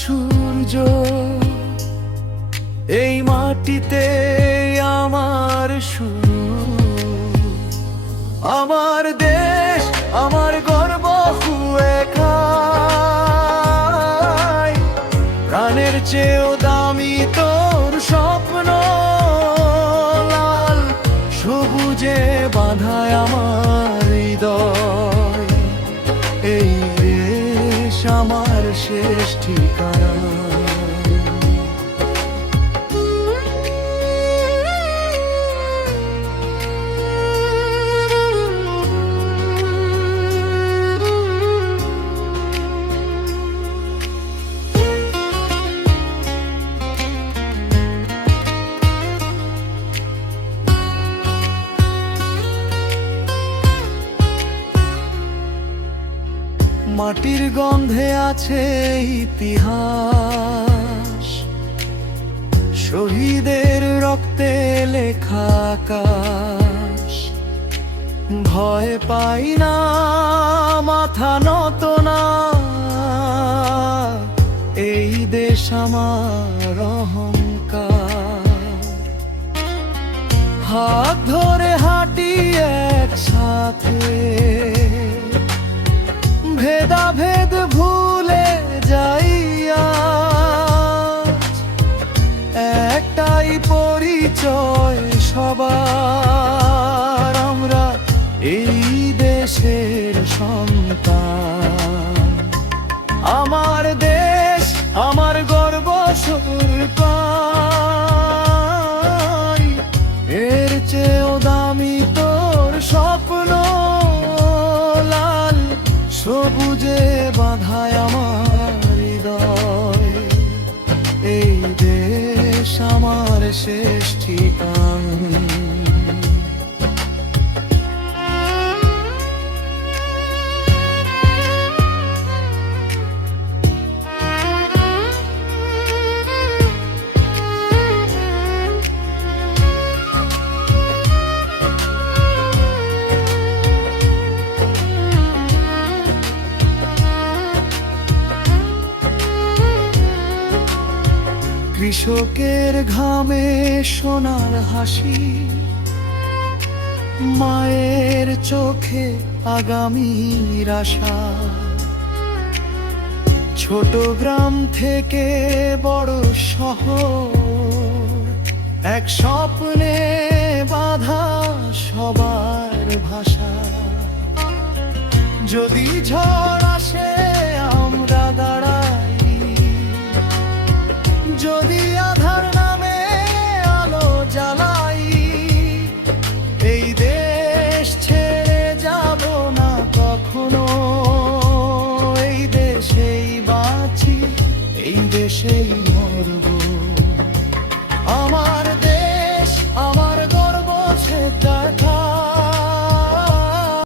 সূর্য, এই মাটিতে আমার শুরু। আমার দেশ, আমার গর্ব হুয়ে খায়, প্রাণের চেয়েও দামি তোর স্বপ্ন। লাল সবুজে বাঁধায় আমার হৃদয়, এই দেশ আমার শেষ ঠিকানা। মাটির গন্ধে আছে ইতিহাস, শহীদের রক্তে লেখা আকাশ। ভয় পাই না, মাথা নত না, এই দেশ আমার অহংকার। হাত ধরে হাঁটি একসাথে, ভেদাভেদ ভুলে যাইয়া, একটাই পরিচয় সবার, আমরা এই দেশের সন্তান। আমার দেশ, আমার গর্ব সুর পাই, এর চেয়েও দামি তোর স্বপ্ন। লাল সবুজে বাঁধায় আমার হৃদয়, এই দেশ আমার শেষ ঠিকানা। কৃষকের ঘামে সোনার হাসি, মায়ের চোখে আগামীর আশা। ছোট গ্রাম থেকে বড় শহর, এক স্বপ্নে বাঁধা সবার ভাষা। যদি ঝড় আসে আমরা দাঁড়াই, যদি আধার নামে আলো জ্বালাই, এই দেশ ছেড়ে যাব না কখনো। এই দেশেই বাঁচি, এই দেশেই মরব।